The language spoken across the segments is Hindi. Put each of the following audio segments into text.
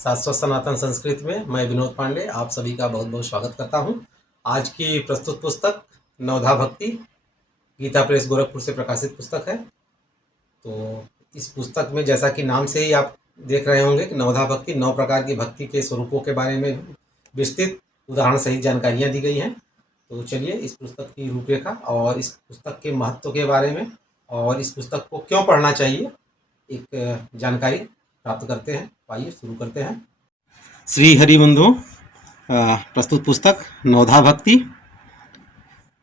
शाश्वत सनातन संस्कृत में मैं विनोद पांडे आप सभी का बहुत बहुत स्वागत करता हूं। आज की प्रस्तुत पुस्तक नवधा भक्ति गीता प्रेस गोरखपुर से प्रकाशित पुस्तक है। तो इस पुस्तक में जैसा कि नाम से ही आप देख रहे होंगे कि नवधा भक्ति 9 प्रकार की भक्ति के स्वरूपों के बारे में विस्तृत उदाहरण सहित जानकारियाँ दी गई हैं। तो चलिए इस पुस्तक की रूपरेखा और इस पुस्तक के महत्व के बारे में और इस पुस्तक को क्यों पढ़ना चाहिए एक जानकारी प्राप्त करते हैं। आइए शुरू करते हैं। श्री हरि बंधुओं, प्रस्तुत पुस्तक नवधा भक्ति,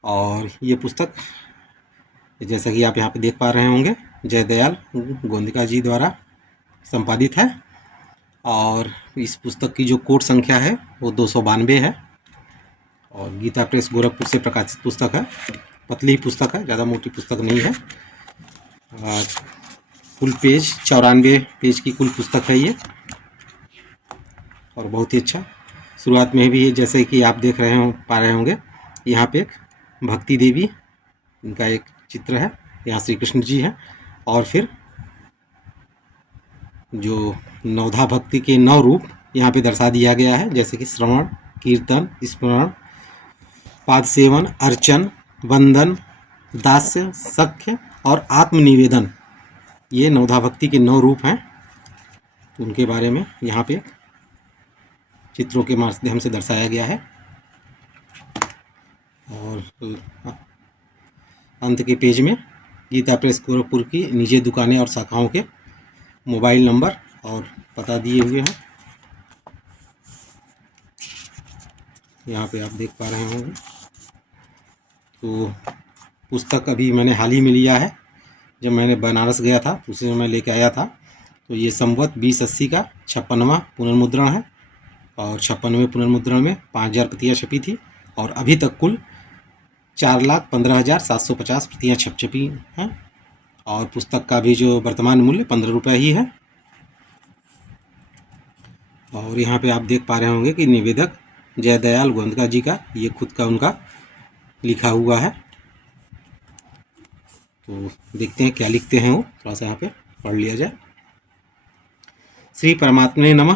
और ये पुस्तक जैसा कि आप यहाँ पे देख पा रहे होंगे जयदयाल गोंदिका जी द्वारा संपादित है। और इस पुस्तक की जो कोट संख्या है वो 292 है और गीता प्रेस गोरखपुर से प्रकाशित पुस्तक है। पतली पुस्तक है, ज़्यादा मोटी पुस्तक नहीं है। कुल पेज 94 पेज की कुल पुस्तक है ये, और बहुत ही अच्छा। शुरुआत में भी जैसे कि आप देख रहे हो पा रहे होंगे यहाँ पे एक भक्ति देवी, इनका एक चित्र है, यहाँ श्री कृष्ण जी हैं। और फिर जो नवधा भक्ति के 9 रूप यहाँ पे दर्शा दिया गया है, जैसे कि श्रवण, कीर्तन, स्मरण, पाद सेवन, अर्चन, वंदन, दास्य, सख्य और आत्मनिवेदन, ये नवधा भक्ति के 9 रूप हैं। तो उनके बारे में यहाँ पे चित्रों के माध्यम से दर्शाया गया है। और अंत के पेज में गीता प्रेस गोरखपुर की निजी दुकानें और शाखाओं के मोबाइल नंबर और पता दिए हुए हैं। यहाँ पे आप देख पा रहे होंगे। तो पुस्तक अभी मैंने हाल ही में लिया है, जब मैंने बनारस गया था तो उसे मैं लेके आया था। तो ये संवत 2080 का 56वां पुनर्मुद्रण है, और 56वें पुनर्मुद्रण में 5000 प्रतियाँ छपी थी, और अभी तक कुल 4,15,750 प्रतियाँ छपी हैं। और पुस्तक का भी जो वर्तमान मूल्य 15 रुपये ही है। और यहाँ पे आप देख पा रहे होंगे कि निवेदक जयदयाल गोंदिका जी का ये खुद का उनका लिखा हुआ है। तो देखते हैं क्या लिखते हैं वो, थोड़ा सा यहाँ पे पढ़ लिया जाए। श्री परमात्मने नमः।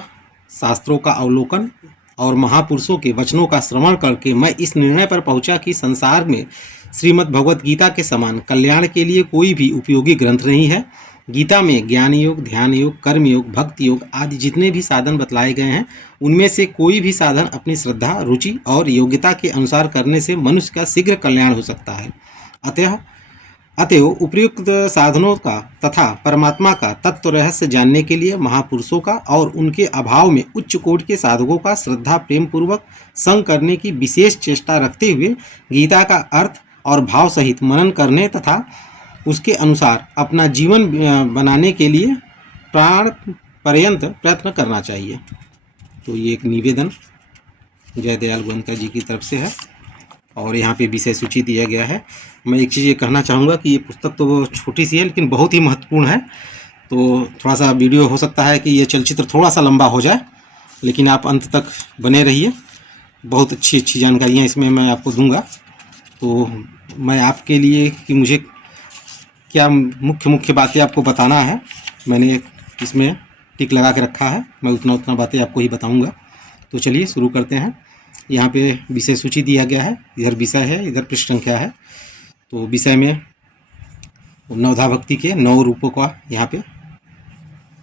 शास्त्रों का अवलोकन और महापुरुषों के वचनों का श्रवण करके मैं इस निर्णय पर पहुंचा कि संसार में श्रीमद् भगवत गीता के समान कल्याण के लिए कोई भी उपयोगी ग्रंथ नहीं है। गीता में ज्ञान योग, ध्यान योग, कर्म योग, भक्ति योग आदि जितने भी साधन बतलाए गए हैं, उनमें से कोई भी साधन अपनी श्रद्धा, रुचि और योग्यता के अनुसार करने से मनुष्य का शीघ्र कल्याण हो सकता है। अतएव उपर्युक्त साधनों का तथा परमात्मा का तत्व रहस्य जानने के लिए महापुरुषों का और उनके अभाव में उच्च कोटि के साधकों का श्रद्धा प्रेम पूर्वक संग करने की विशेष चेष्टा रखते हुए गीता का अर्थ और भाव सहित मनन करने तथा उसके अनुसार अपना जीवन बनाने के लिए प्राण पर्यंत प्रयत्न करना चाहिए। तो ये एक निवेदन जयदयाल गोंदिका जी की तरफ से है, और यहाँ पे विषय सूची दिया गया है। मैं एक चीज़ ये कहना चाहूँगा कि ये पुस्तक तो वो छोटी सी है लेकिन बहुत ही महत्वपूर्ण है। तो थोड़ा सा वीडियो हो सकता है कि ये चलचित्र थोड़ा सा लंबा हो जाए, लेकिन आप अंत तक बने रहिए। बहुत अच्छी अच्छी जानकारियाँ इसमें मैं आपको दूंगा। तो मैं आपके लिए कि मुझे क्या मुख्य बातें आपको बताना है, मैंने इसमें टिक लगा के रखा है। मैं उतना बातें आपको ही बताऊँगा। तो चलिए शुरू करते हैं। यहाँ पे विषय सूची दिया गया है, इधर विषय है, इधर पृष्ठ संख्या है। तो विषय में नवधा भक्ति के 9 रूपों का यहाँ पे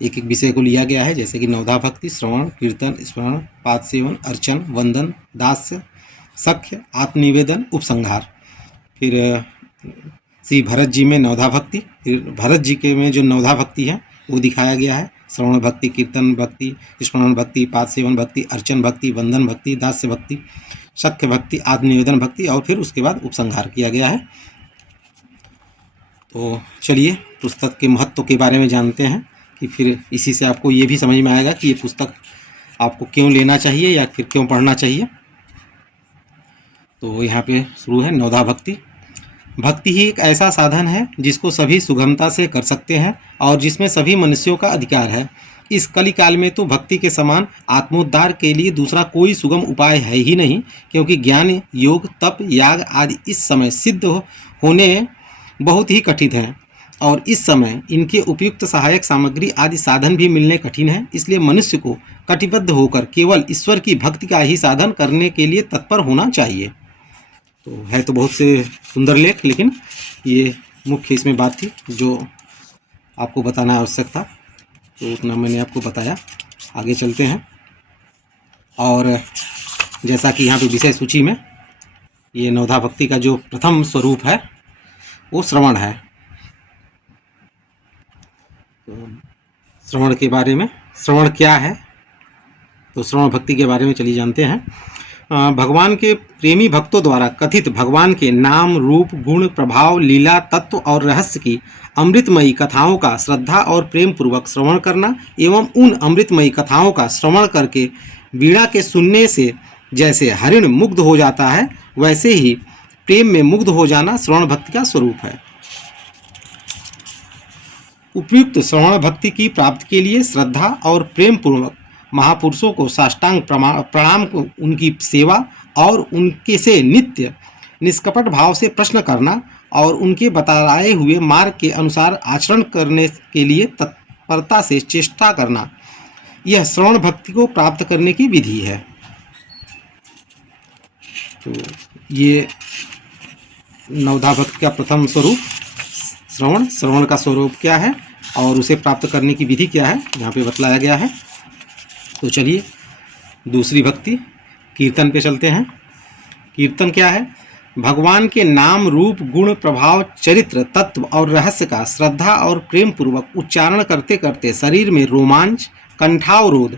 एक एक विषय को लिया गया है, जैसे कि नवधा भक्ति, श्रवण, कीर्तन, स्मरण, पाद सेवन, अर्चन, वंदन, दास्य, सख्य, आत्मनिवेदन, उपसंहार। फिर श्री भरत जी में नवधा भक्ति, फिर भरत जी के में जो नवधा भक्ति है वो दिखाया गया है। श्रवण भक्ति, कीर्तन भक्ति, स्मरण भक्ति, पाद सेवन भक्ति, अर्चन भक्ति, वंदन भक्ति, दास्य भक्ति, सख्य भक्ति, आत्मनिवेदन भक्ति, और फिर उसके बाद उपसंहार किया गया है। तो चलिए पुस्तक के महत्व के बारे में जानते हैं, कि फिर इसी से आपको ये भी समझ में आएगा कि ये पुस्तक आपको क्यों लेना चाहिए या फिर क्यों पढ़ना चाहिए। तो यहाँ पे शुरू है नवधा भक्ति। भक्ति ही एक ऐसा साधन है जिसको सभी सुगमता से कर सकते हैं और जिसमें सभी मनुष्यों का अधिकार है। इस कलिकाल में तो भक्ति के समान आत्मोद्धार के लिए दूसरा कोई सुगम उपाय है ही नहीं, क्योंकि ज्ञान, योग, तप, याग आदि इस समय सिद्ध होने बहुत ही कठिन हैं। और इस समय इनके उपयुक्त सहायक सामग्री आदि साधन भी मिलने कठिन है। इसलिए मनुष्य को कटिबद्ध होकर केवल ईश्वर की भक्ति का ही साधन करने के लिए तत्पर होना चाहिए। तो है तो बहुत से सुंदर लेख, लेकिन ये मुख्य इसमें बात थी जो आपको बताना आवश्यक था, तो उतना मैंने आपको बताया। आगे चलते हैं। और जैसा कि यहाँ पे विषय सूची में ये नवधा भक्ति का जो प्रथम स्वरूप है वो श्रवण है। तो श्रवण के बारे में, श्रवण क्या है, तो श्रवण भक्ति के बारे में चलिए जानते हैं। भगवान के प्रेमी भक्तों द्वारा कथित भगवान के नाम, रूप, गुण, प्रभाव, लीला, तत्व और रहस्य की अमृतमयी कथाओं का श्रद्धा और प्रेम पूर्वक श्रवण करना एवं उन अमृतमयी कथाओं का श्रवण करके वीणा के सुनने से जैसे हरिण मुग्ध हो जाता है, वैसे ही प्रेम में मुग्ध हो जाना श्रवण भक्ति का स्वरूप है। उपयुक्त श्रवण भक्ति की प्राप्ति के लिए श्रद्धा और प्रेम पूर्वक महापुरुषों को साष्टांग प्रणाम को, उनकी सेवा और उनके से नित्य निष्कपट भाव से प्रश्न करना और उनके बताए हुए मार्ग के अनुसार आचरण करने के लिए तत्परता से चेष्टा करना, यह श्रवण भक्ति को प्राप्त करने की विधि है। तो ये नवधा भक्ति का प्रथम स्वरूप श्रवण, श्रवण का स्वरूप क्या है और उसे प्राप्त करने की विधि क्या है, यहाँ पे बतलाया गया है। तो चलिए दूसरी भक्ति कीर्तन पे चलते हैं। कीर्तन क्या है? भगवान के नाम, रूप, गुण, प्रभाव, चरित्र, तत्व और रहस्य का श्रद्धा और प्रेम पूर्वक उच्चारण करते करते शरीर में रोमांच, कंठावरोध,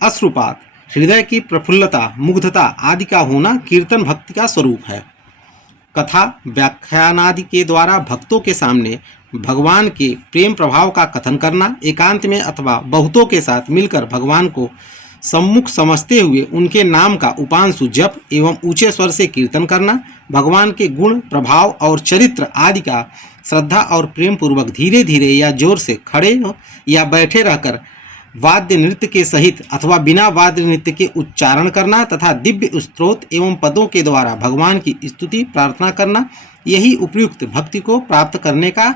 अश्रुपात, हृदय की प्रफुल्लता, मुग्धता आदि का होना कीर्तन भक्ति का स्वरूप है। कथा व्याख्यानादि के द्वारा भक्तों के सामने भगवान के प्रेम प्रभाव का कथन करना, एकांत में अथवा बहुतों के साथ मिलकर भगवान को सम्मुख समझते हुए उनके नाम का उपांशु जप एवं ऊंचे स्वर से कीर्तन करना, भगवान के गुण, प्रभाव और चरित्र आदि का श्रद्धा और प्रेम पूर्वक धीरे धीरे या जोर से खड़े या बैठे रहकर वाद्य नृत्य के सहित अथवा बिना वाद्य नृत्य के उच्चारण करना तथा दिव्य स्तोत्र एवं पदों के द्वारा भगवान की स्तुति प्रार्थना करना, यही उपयुक्त भक्ति को प्राप्त करने का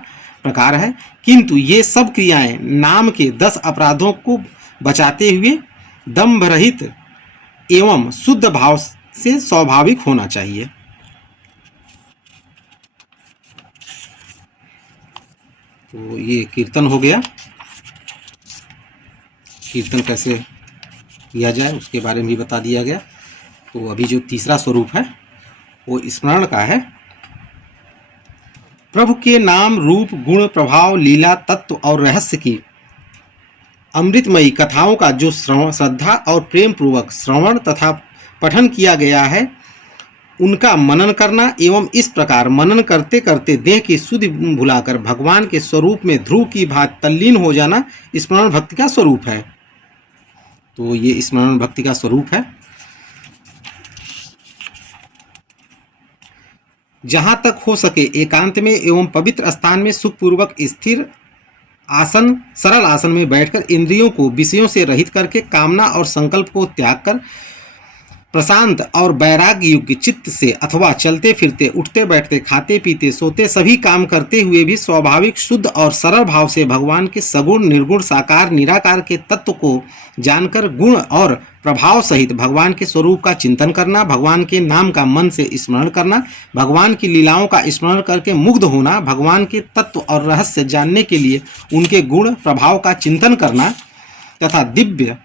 प्रकार है। किंतु ये सब क्रियाएं नाम के 10 अपराधों को बचाते हुए दंभ रहित एवं शुद्ध भाव से स्वाभाविक होना चाहिए। तो ये कीर्तन हो गया। कीर्तन कैसे किया जाए उसके बारे में भी बता दिया गया। तो अभी जो तीसरा स्वरूप है वो स्मरण का है। प्रभु के नाम, रूप, गुण, प्रभाव, लीला, तत्व और रहस्य की अमृतमयी कथाओं का जो श्रद्धा और प्रेम पूर्वक श्रवण तथा पठन किया गया है, उनका मनन करना एवं इस प्रकार मनन करते करते देह की सुधि भुलाकर भगवान के स्वरूप में ध्रुव की भांति तल्लीन हो जाना स्मरण भक्ति का स्वरूप है। तो ये स्मरण भक्ति का स्वरूप है। जहाँ तक हो सके एकांत में एवं पवित्र स्थान में सुखपूर्वक स्थिर आसन, सरल आसन में बैठकर इंद्रियों को विषयों से रहित करके कामना और संकल्प को त्याग कर प्रशांत और वैराग्य युक्त चित्त से अथवा चलते फिरते, उठते बैठते, खाते पीते, सोते सभी काम करते हुए भी स्वाभाविक शुद्ध और सरल भाव से भगवान के सगुण, निर्गुण, साकार, निराकार के तत्व को जानकर गुण और प्रभाव सहित भगवान के स्वरूप का चिंतन करना, भगवान के नाम का मन से स्मरण करना, भगवान की लीलाओं का स्मरण करके मुग्ध होना, भगवान के तत्व और रहस्य जानने के लिए उनके गुण प्रभाव का चिंतन करना तथा दिव्य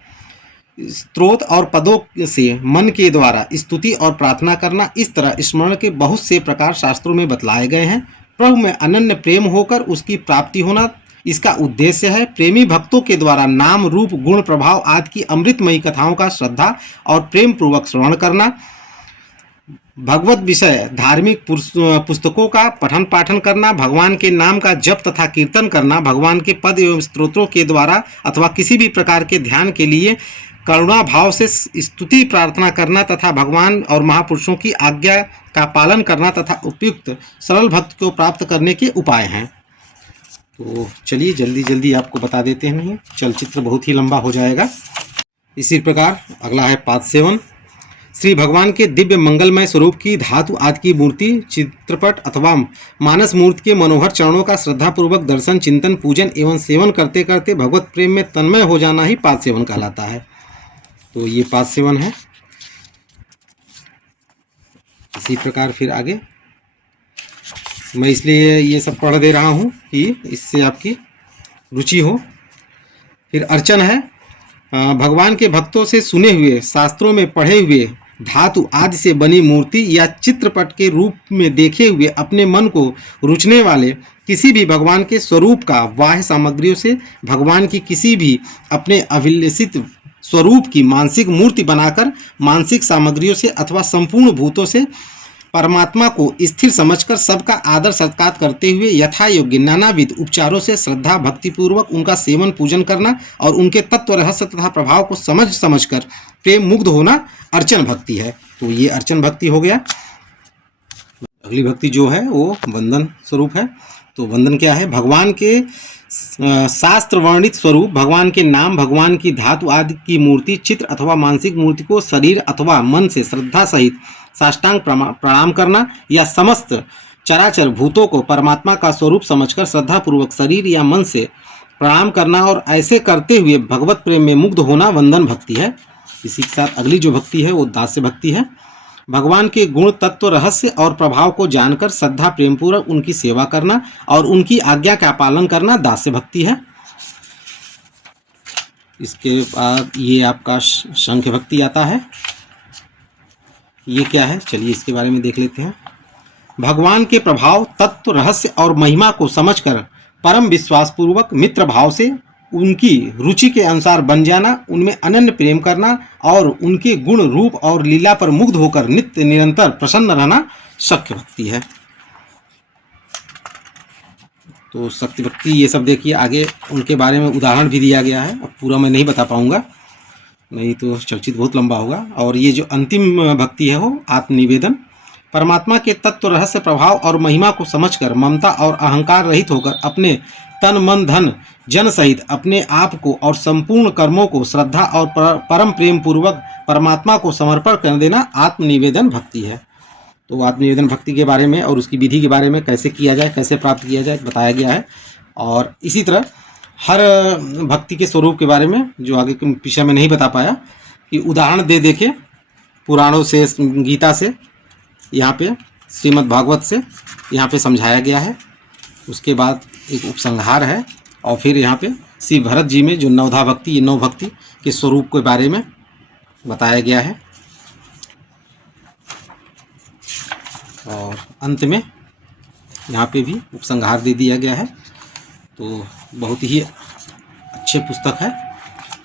स्तोत्र और पदों से मन के द्वारा स्तुति और प्रार्थना करना। इस तरह स्मरण के बहुत से प्रकार शास्त्रों में बतलाए गए हैं। प्रभु में अनन्य प्रेम होकर उसकी प्राप्ति होना इसका उद्देश्य है। प्रेमी भक्तों के द्वारा नाम, रूप, गुण, प्रभाव आदि की अमृतमयी कथाओं का श्रद्धा और प्रेम पूर्वक श्रवण करना, भगवत विषय धार्मिक पुस्तकों का पठन पाठन करना, भगवान के नाम का जप तथा कीर्तन करना, भगवान के पद एवं स्तोत्रों के द्वारा अथवा किसी भी प्रकार के ध्यान के लिए करुणा भाव से स्तुति प्रार्थना करना तथा भगवान और महापुरुषों की आज्ञा का पालन करना तथा उपयुक्त सरल भक्त को प्राप्त करने के उपाय हैं। तो चलिए जल्दी जल्दी आपको बता देते हैं, नहीं चलचित्र बहुत ही लंबा हो जाएगा। इसी प्रकार अगला है पाद सेवन। श्री भगवान के दिव्य मंगलमय स्वरूप की धातु आदि की मूर्ति, चित्रपट अथवा मानस मूर्ति के मनोहर चरणों का श्रद्धापूर्वक दर्शन, चिंतन, पूजन एवं सेवन करते करते भगवत प्रेम में तन्मय हो जाना ही पाद सेवन कहलाता है। तो ये पाद सेवन है। इसी प्रकार फिर आगे मैं इसलिए ये सब पढ़ दे रहा हूँ कि इससे आपकी रुचि हो। फिर अर्चन है। भगवान के भक्तों से सुने हुए, शास्त्रों में पढ़े हुए धातु आदि से बनी मूर्ति या चित्रपट के रूप में देखे हुए अपने मन को रुचने वाले किसी भी भगवान के स्वरूप का बाह्य सामग्रियों से भगवान की किसी भी अपने अभिलषित स्वरूप की मानसिक मूर्ति बनाकर मानसिक सामग्रियों से अथवा संपूर्ण भूतों से परमात्मा को स्थिर समझकर सबका आदर सत्कार करते हुए यथा योग्य नानाविध उपचारों से श्रद्धा भक्तिपूर्वक उनका सेवन पूजन करना और उनके तत्व रहस्य तथा प्रभाव को समझकर प्रेम मुग्ध होना अर्चन भक्ति है। तो ये अर्चन भक्ति हो गया। अगली भक्ति जो है वो वंदन स्वरूप है। तो वंदन क्या है? भगवान के शास्त्र वर्णित स्वरूप, भगवान के नाम, भगवान की धातु आदि की मूर्ति, चित्र अथवा मानसिक मूर्ति को शरीर अथवा मन से श्रद्धा सहित साष्टांग प्रणाम करना या समस्त चराचर भूतों को परमात्मा का स्वरूप समझकर श्रद्धापूर्वक शरीर या मन से प्रणाम करना और ऐसे करते हुए भगवत प्रेम में मुग्ध होना वंदन भक्ति है। इसी के साथ अगली जो भक्ति है वो दास्य भक्ति है। भगवान के गुण, तत्व, रहस्य और प्रभाव को जानकर श्रद्धा प्रेम पूर्वक उनकी सेवा करना और उनकी आज्ञा का पालन करना दास्य भक्ति है। इसके बाद ये आपका शंख भक्ति आता है। ये क्या है? चलिए इसके बारे में देख लेते हैं। भगवान के प्रभाव, तत्व, रहस्य और महिमा को समझकर परम विश्वास पूर्वक मित्र भाव से उनकी रुचि के अनुसार बन जाना, उनमें अनन्य प्रेम करना और उनके गुण, रूप और लीला पर मुग्ध होकर नित्य निरंतर प्रसन्न रहना शक्य भक्ति है। तो शक्ति भक्ति ये सब देखिए, आगे उनके बारे में उदाहरण भी दिया गया है। अब पूरा मैं नहीं बता पाऊंगा, नहीं तो चर्चित बहुत लंबा होगा। और ये जो अंतिम भक्ति है वो आत्मनिवेदन। परमात्मा के तत्व, रहस्य, प्रभाव और महिमा को समझकर ममता और अहंकार रहित होकर अपने तन, मन, धन, जन सहित अपने आप को और संपूर्ण कर्मों को श्रद्धा और परम प्रेम पूर्वक परमात्मा को समर्पण कर देना आत्मनिवेदन भक्ति है। तो आत्मनिवेदन भक्ति के बारे में और उसकी विधि के बारे में कैसे किया जाए, कैसे प्राप्त किया जाए बताया गया है। और इसी तरह हर भक्ति के स्वरूप के बारे में जो आगे के पीछे में नहीं बता पाया कि उदाहरण दे देके पुराणों से, गीता से, यहाँ पे श्रीमद् भागवत से यहाँ पे समझाया गया है। उसके बाद एक उपसंहार है और फिर यहाँ पे श्री भरत जी में जो नवधा भक्ति, ये नौ भक्ति के स्वरूप के बारे में बताया गया है। और अंत में यहाँ पे भी उपसंहार दे दिया गया है। तो बहुत ही अच्छे पुस्तक है,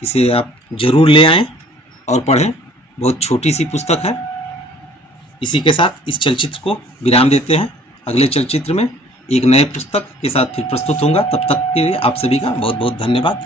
इसे आप ज़रूर ले आएँ और पढ़ें। बहुत छोटी सी पुस्तक है। इसी के साथ इस चलचित्र को विराम देते हैं। अगले चलचित्र में एक नए पुस्तक के साथ फिर प्रस्तुत होऊंगा। तब तक के लिए आप सभी का बहुत बहुत धन्यवाद।